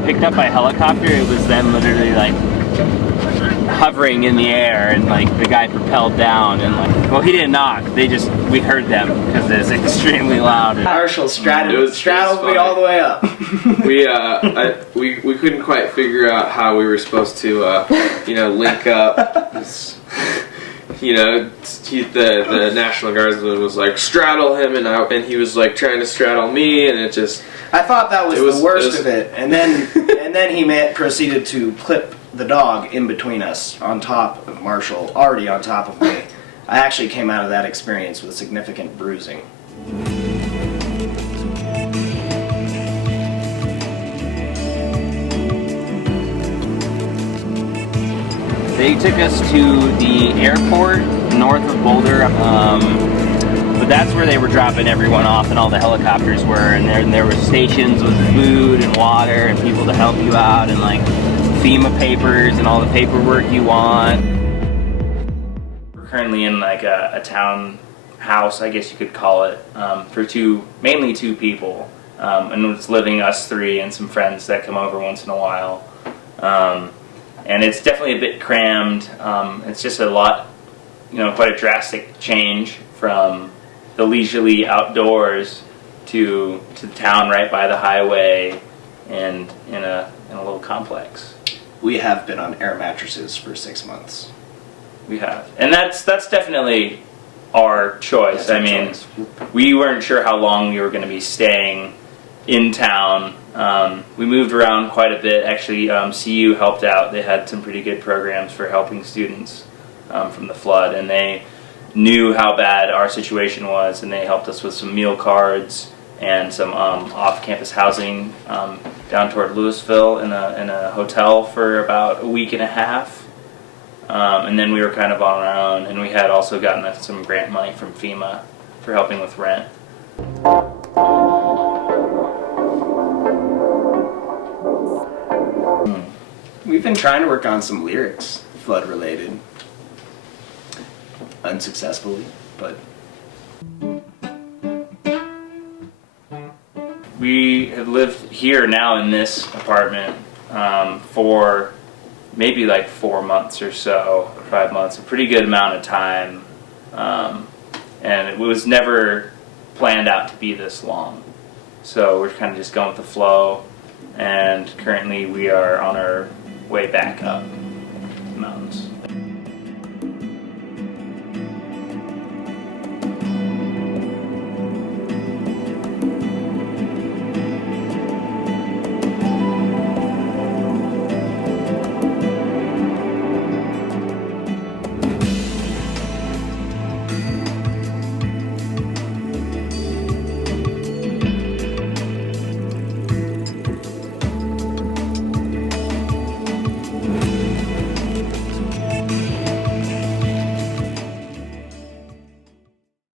got picked up by a helicopter, it was them literally like hovering in the air, and like the guy propelled down, and like, well, he didn't knock. We heard them because it's extremely loud. Marshall straddled me all the way up. We couldn't quite figure out how we were supposed to link up. The National Guardsman was like, straddle him, and he was like trying to straddle me, and it just... I thought that was the worst of it, and then he proceeded to clip the dog in between us, on top of Marshall, already on top of me. I actually came out of that experience with significant bruising. They took us to the airport north of Boulder, but that's where they were dropping everyone off, and all the helicopters were, and there were stations with food and water and people to help you out, and like FEMA papers and all the paperwork you want. We're currently in like a town house, I guess you could call it, for mainly two people, and it's living us three and some friends that come over once in a while. And it's definitely a bit crammed. It's just a lot, quite a drastic change from the leisurely outdoors to the town right by the highway and in a little complex. We have been on air mattresses for 6 months. We have. And that's definitely our choice. We weren't sure how long we were going to be staying in town. We moved around quite a bit. Actually, CU helped out. They had some pretty good programs for helping students from the flood, and they knew how bad our situation was, and they helped us with some meal cards and some off-campus housing down toward Louisville in a hotel for about a week and a half. And then we were kind of on our own, and we had also gotten some grant money from FEMA for helping with rent. We've been trying to work on some lyrics, flood-related. Unsuccessfully, but... We have lived here now in this apartment for maybe like 4 months or so, or 5 months, a pretty good amount of time. And it was never planned out to be this long. So we're kind of just going with the flow, and currently we are on our way back up the mountains.